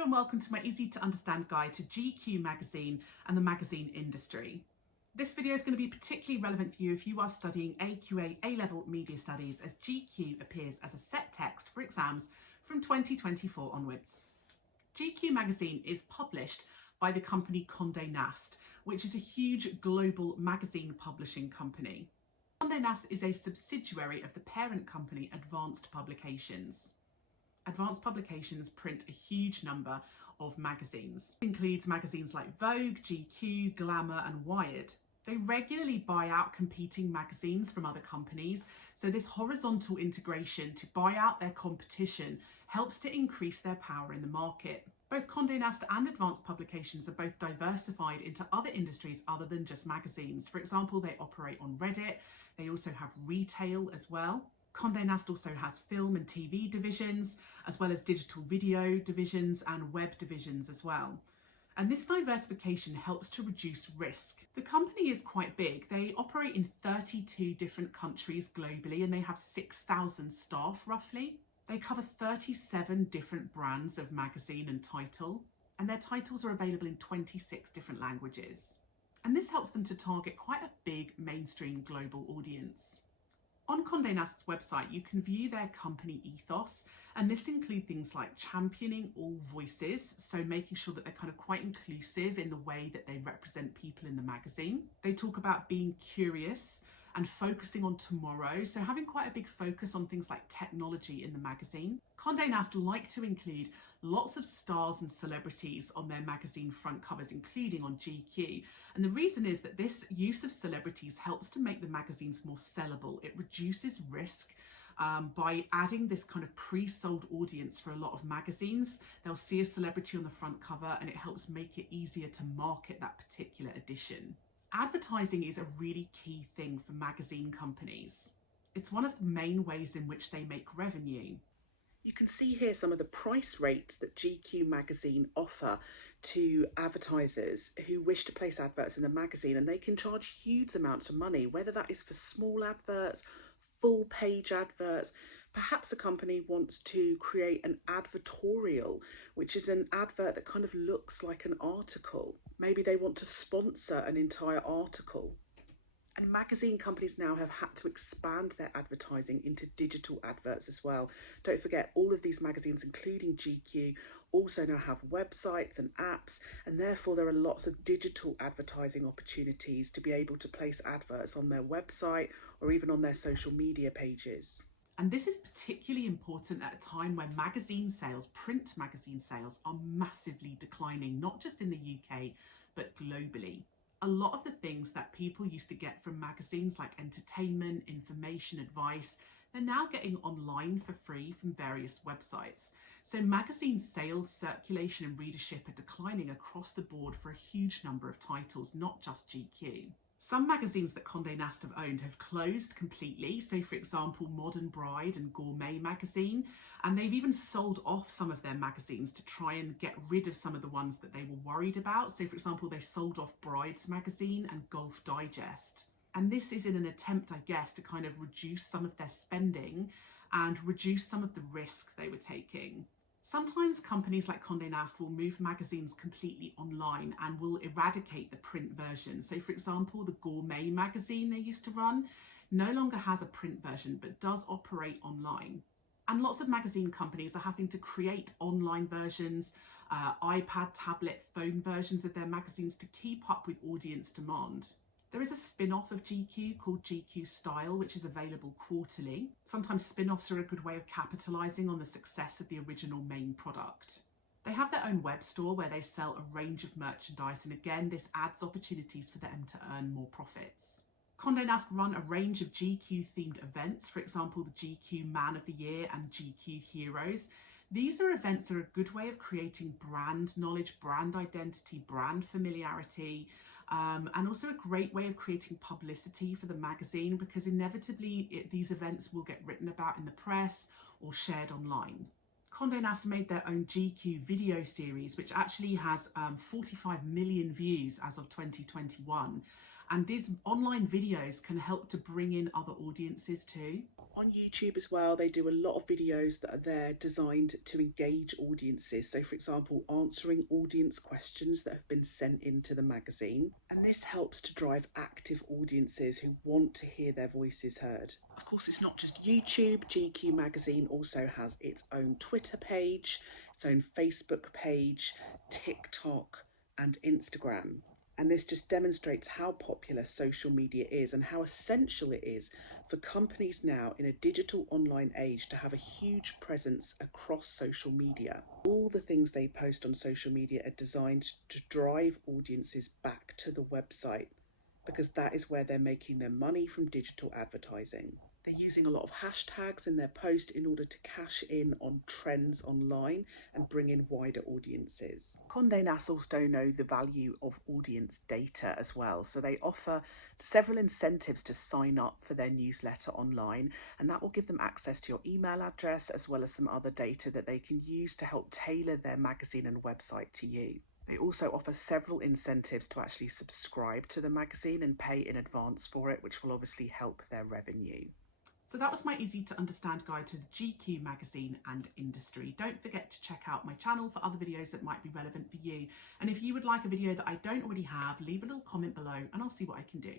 Hello and welcome to my easy to understand guide to GQ magazine and the magazine industry. This video is going to be particularly relevant for you if you are studying AQA A-Level Media Studies, as GQ appears as a set text for exams from 2024 onwards. GQ magazine is published by the company Conde Nast, which is a huge global magazine publishing company. Conde Nast is a subsidiary of the parent company Advanced Publications. Advanced Publications print a huge number of magazines. This includes magazines like Vogue, GQ, Glamour and Wired. They regularly buy out competing magazines from other companies, so this horizontal integration to buy out their competition helps to increase their power in the market. Both Conde Nast and Advanced Publications are both diversified into other industries other than just magazines. For example, they operate on Reddit. They also have retail as well. Conde Nast also has film and TV divisions, as well as digital video divisions and web divisions as well. And this diversification helps to reduce risk. The company is quite big. They operate in 32 different countries globally, and they have 6,000 staff roughly. They cover 37 different brands of magazine and title, and their titles are available in 26 different languages. And this helps them to target quite a big mainstream global audience. On Conde Nast's website, you can view their company ethos, and this includes things like championing all voices, so making sure that they're kind of quite inclusive in the way that they represent people in the magazine. They talk about being curious and focusing on tomorrow, so having quite a big focus on things like technology in the magazine. Conde Nast like to include lots of stars and celebrities on their magazine front covers, including on GQ. And the reason is that this use of celebrities helps to make the magazines more sellable. It reduces risk by adding this kind of pre-sold audience for a lot of magazines. They'll see a celebrity on the front cover and it helps make it easier to market that particular edition. Advertising is a really key thing for magazine companies. It's one of the main ways in which they make revenue. You can see here some of the price rates that GQ magazine offer to advertisers who wish to place adverts in the magazine, and they can charge huge amounts of money, whether that is for small adverts, full page adverts. Perhaps a company wants to create an advertorial, which is an advert that kind of looks like an article. Maybe they want to sponsor an entire article. And magazine companies now have had to expand their advertising into digital adverts as well. Don't forget, all of these magazines, including GQ, also now have websites and apps, and therefore there are lots of digital advertising opportunities to be able to place adverts on their website or even on their social media pages. And this is particularly important at a time when magazine sales, print magazine sales, are massively declining, not just in the UK, but globally. A lot of the things that people used to get from magazines, like entertainment, information, advice, they're now getting online for free from various websites. So magazine sales, circulation and readership are declining across the board for a huge number of titles, not just GQ. Some magazines that Conde Nast have owned have closed completely. So for example, Modern Bride and Gourmet magazine, and they've even sold off some of their magazines to try and get rid of some of the ones that they were worried about. So for example, they sold off Brides magazine and Golf Digest. And this is in an attempt, I guess, to kind of reduce some of their spending and reduce some of the risk they were taking. Sometimes companies like Conde Nast will move magazines completely online and will eradicate the print version. So for example, the Gourmet magazine they used to run no longer has a print version, but does operate online. And lots of magazine companies are having to create online versions, iPad, tablet, phone versions of their magazines to keep up with audience demand. There is a spin-off of GQ called GQ Style, which is available quarterly. Sometimes spin-offs are a good way of capitalising on the success of the original main product. They have their own web store where they sell a range of merchandise, and again, this adds opportunities for them to earn more profits. Conde Nast run a range of GQ-themed events, for example, the GQ Man of the Year and GQ Heroes. These are events that are a good way of creating brand knowledge, brand identity, brand familiarity, and also a great way of creating publicity for the magazine, because inevitably these events will get written about in the press or shared online. Conde Nast made their own GQ video series, which actually has 45 million views as of 2021. And these online videos can help to bring in other audiences too. On YouTube as well, they do a lot of videos that are there designed to engage audiences. So for example, answering audience questions that have been sent into the magazine. And this helps to drive active audiences who want to hear their voices heard. Of course, it's not just YouTube. GQ magazine also has its own Twitter page, its own Facebook page, TikTok and Instagram. And this just demonstrates how popular social media is and how essential it is for companies now in a digital online age to have a huge presence across social media. All the things they post on social media are designed to drive audiences back to the website, because that is where they're making their money from digital advertising. They're using a lot of hashtags in their post in order to cash in on trends online and bring in wider audiences. Conde Nast also know the value of audience data as well, so they offer several incentives to sign up for their newsletter online, and that will give them access to your email address as well as some other data that they can use to help tailor their magazine and website to you. They also offer several incentives to actually subscribe to the magazine and pay in advance for it, which will obviously help their revenue. So that was my easy to understand guide to the GQ magazine and industry. Don't forget to check out my channel for other videos that might be relevant for you. And if you would like a video that I don't already have, leave a little comment below and I'll see what I can do.